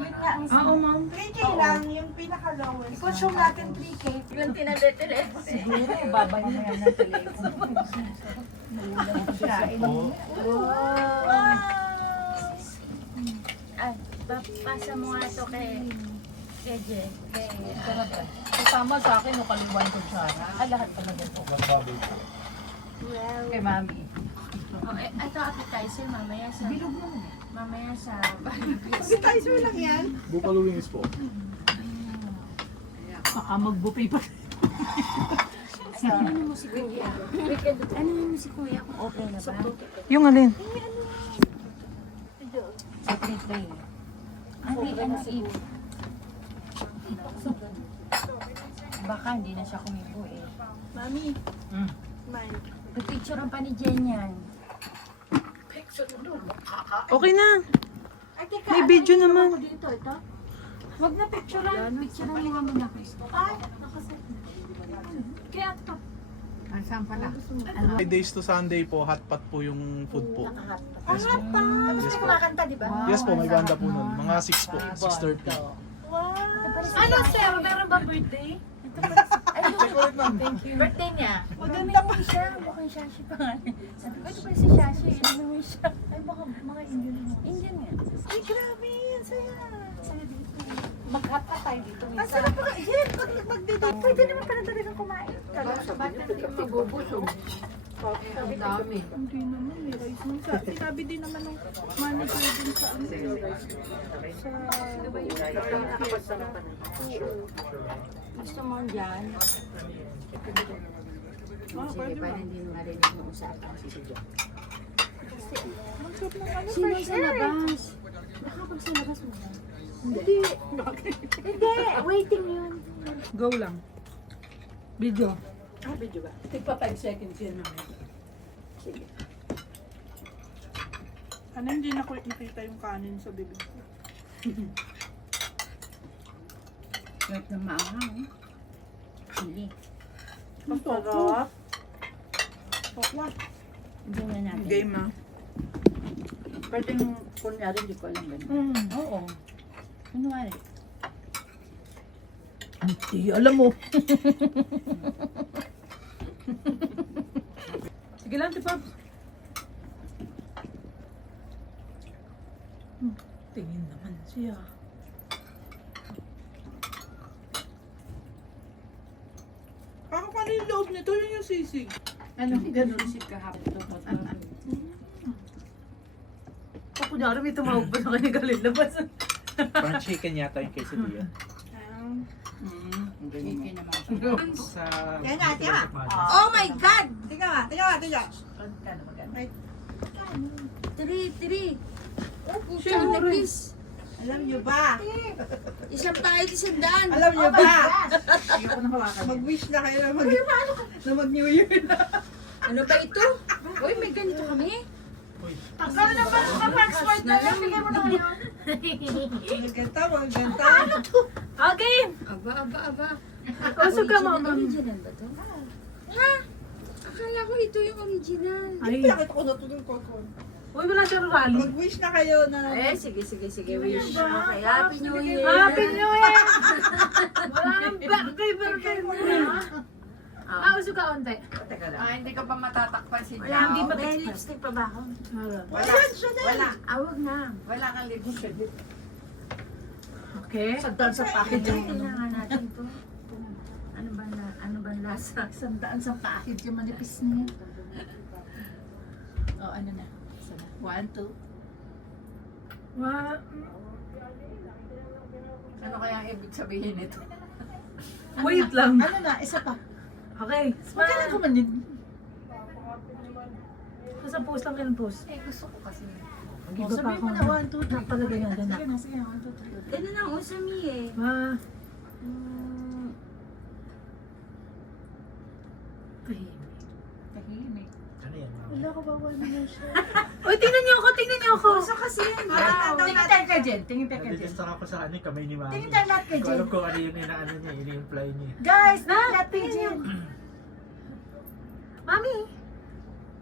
Yun nga ang Oo, ma'am. 3K lang, yung pinaka-lowest. I-consume natin 3K. Yung tinatelepono. Siguro, babay na yan ng telepono. Ay, pasa mo nga to kay Je. Kasama sa akin, no, kaliwan ko siya. Lahat talaga po. Well, Kay mami. oh, ito appetizer mamaya sa... Bilog naman. Mamaya sa... Appetizer lang yan. Buffalo wings po. Baka mag-buffet pa. Ano mo si Kuya? Ano mo si Kuya kung okay na ba? Yung alin? Sa 3K. Ano Baka hindi na siya kumibo eh. Mami, Mm. Mike. Picture pa ni Jen yan. Okay na. Ay, teka, May video ano naman. ko dito, ito? Huwag na picturean. Picturean mo muna. Ay, nakaset. Kaya ito. Saan pala? Fridays to Sunday po, hot pot po yung food po. Yes po. Tapos Yes may po. kumakanta, di ba? Yes po, may banda po nun. Mga 6 po, 6:30. Ano, sir? Meron ba birthday? Check ulit ma'am. Birthday niya? Maganda pa. Siya, mukhang Shashi pa nga. Sabi ko, ito pa si Shashi. Ano mo siya? Ay, baka mga Indian. Indian nga. Ay, grabe. Ang saya. Mag-hot pa tayo dito. Ang sarap pa. Yan, pag magdidate. Pwede naman pala talagang kumain. Sabi niyo, magubusog. Ang dami. Hindi naman, may rice mo. Sinabi din naman ng manager din sa ano. Sa... Gusto mo dyan? Pwede ba? hindi mo marinig mo usapan. Ang sarap ng ano, Sino fresh sa air. labas? Baka pag sa labas mo. Hindi. Hindi. Waiting yun. Go lang. Video. Ah, video ba? Tigpa 5 seconds yan naman. Sige. Ano, hindi na ko nakita yung kanin sa bibig ko. Kahit na maanghang. Hindi. Ang sarap. Tokwa. Hindi na natin. Game ah. Pwedeng kunyari hindi ko alam ganun. Oo. Kunwari. Hindi, alam mo. Sige lang, Tipa. Tingin naman siya. Kakapano yung loob nito, yun yung sisig. Ano? Ganun. Sisip kahapon. Kunyari may tumawag pa sa kanya galing labas. Parang chicken yata yung quesadilla. Chicken naman. Sa... Yan na, tiyan. Oh my God! Tika nga, tika nga, tika. Tiri. Oh, puta Sure. na kiss. Alam niyo ba? Isang tayo, isang daan. Alam niyo ba? Ayoko na hawakan. Mag-wish na kayo na mag-New Year na. Ano ba ito? Uy, may ganito kami. Akala naman ka-passport na lang. Bigyan mo na ngayon. Maganda, maganda. Okay. Aba. Usog ka, mama. Original ba to? Ha? Akala ko ito yung original. Ay, Nakita ko na ito ng kokon. uy, wala siya rally. Mag-wish na kayo na... Sige. Wish. Okay, Happy New Year. Happy New Year! Wala nang birthday mo na. Usog ka, onte. Hindi ka pa matatakpan si Wala, Jao. hindi ba may lipstick pa ba ako? Wala. Awag na. Wala kang lipstick. Okay. Sagdan sa package. Kailangan natin to. Ano ba lasa? Sandaan sa package yung manipis niya. Oh, ano na? Isa na. 1, 2. Ano kaya ang ibig sabihin nito? Wait lang. Ano na, isa pa. Okay. Magkala ko man yun. Sa post lang kayo post. Gusto ko kasi. Mag-iba pa ako. Sabihin mo na 1, 2, 3. Napalagay yan. Sige na, sige na, 1, 2, 3. Ganun ang usami eh. Tahimik. Ano yan ma'am? Wala ko bawal na siya. Uy, tingnan niyo ako. Uso kasi yan. Tingin tayo ka dyan. Tingin tayo ka dyan. Nadidistract ako sa ano yung kamay ni mami. Tingin tayo lahat kay Hindi ko Jen. alam kung ano yung inaano niya, ini-imply niya. Guys, Ha? lahat kay Jen. Mami.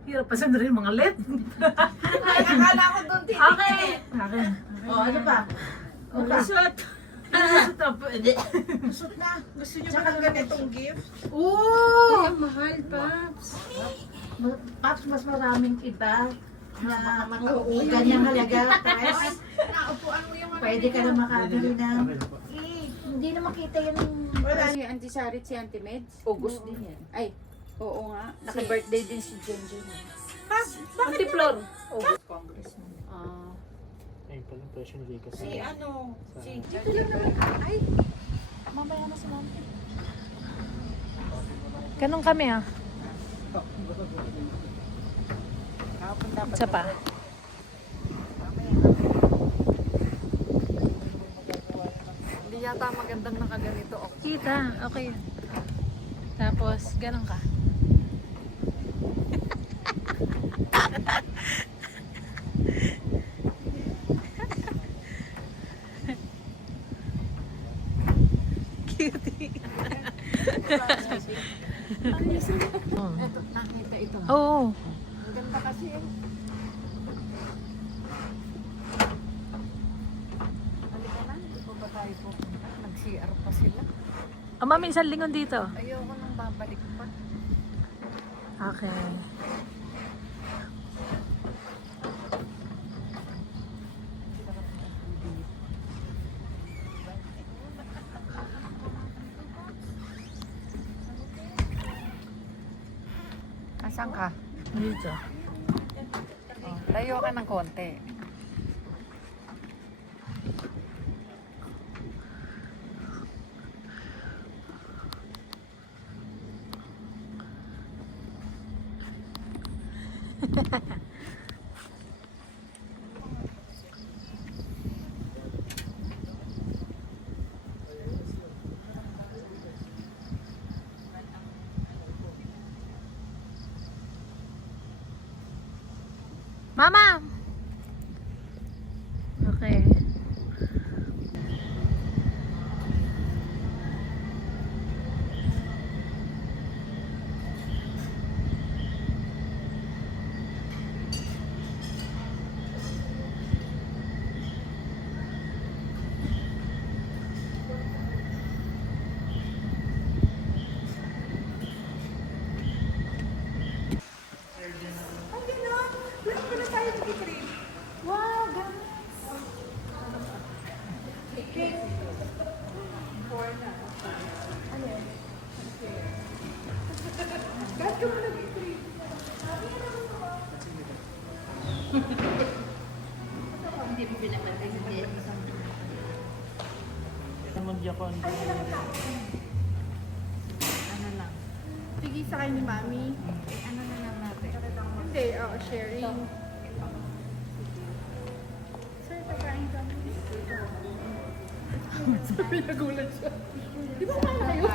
Hirap pa sa rin mga lip. Ay, akala ko doon Okay. Okay. Oh, ano pa? Lusot. Pwede. Lusot na. Gusto niyo ba ng ganitong gift? Oo! Ay, ang mahal, Paps. Paps, mas maraming iba na ganyang halaga. Tapos, Naupuan mo yung pwede ka na makabili ng Hindi na makita yan. Wala. Si Auntie Sarit, si Auntie Meds. August din yan. Ay, oo nga. Naka-birthday din si Junjun. Auntie Flor. August Congressman. Ayun pala, presyo ni Vegas. Si ano? Si Mamaya na si mami. Ganun kami ah. Isa pa. Hindi yata magandang nakaganito. Kita, okay. Tapos, ganun ka. Cutie. Ito, nakita ito. Oo. Ang ganda kasi eh. Halika na, hindi pa ba tayo po? Nag-CR pa sila. Mami, isang lingon dito. Ayoko nang babalik pa. Okay. Asan ka? Dito. Oh, tayo ka ng konti. Mama! Okay. Naman diyan ko. Ano lang. Pigi sa kanya ni Mami. Eh, ano na lang natin. Hindi, sharing. Sir, pagkain kami. Sabi nagulat siya. Di ba kaya kayo?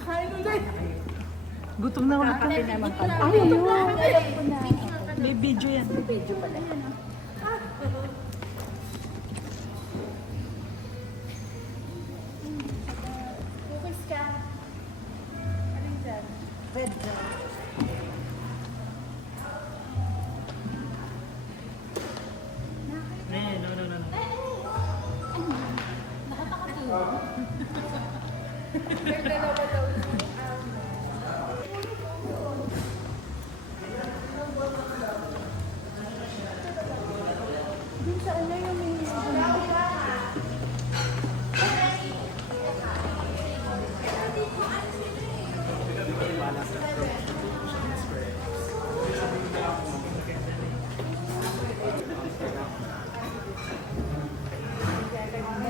Kakain ulit. Gutom na ulit kami. naman pala. May video yan. Video pala. Focus ka. Anong dyan? Red.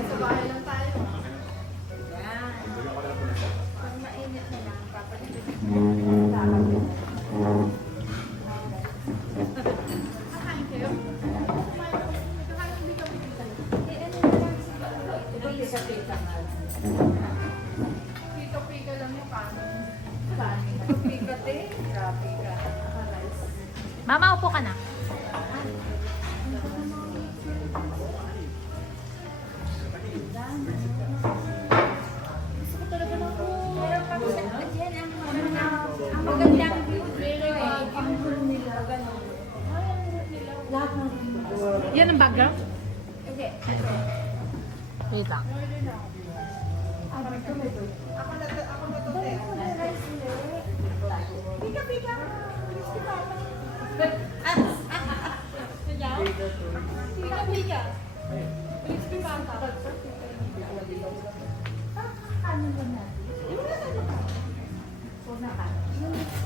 Sa bahay lang tayo. Pag mainit na lang, papalit. Kakain kayo? Kakain hindi kami dito. Pika-pika lang yung kanin. Pika te. Grabe ka. Mama, upo ka na. Yan ang background? Okay, ito. Wait lang.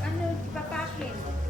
Ano, papakin?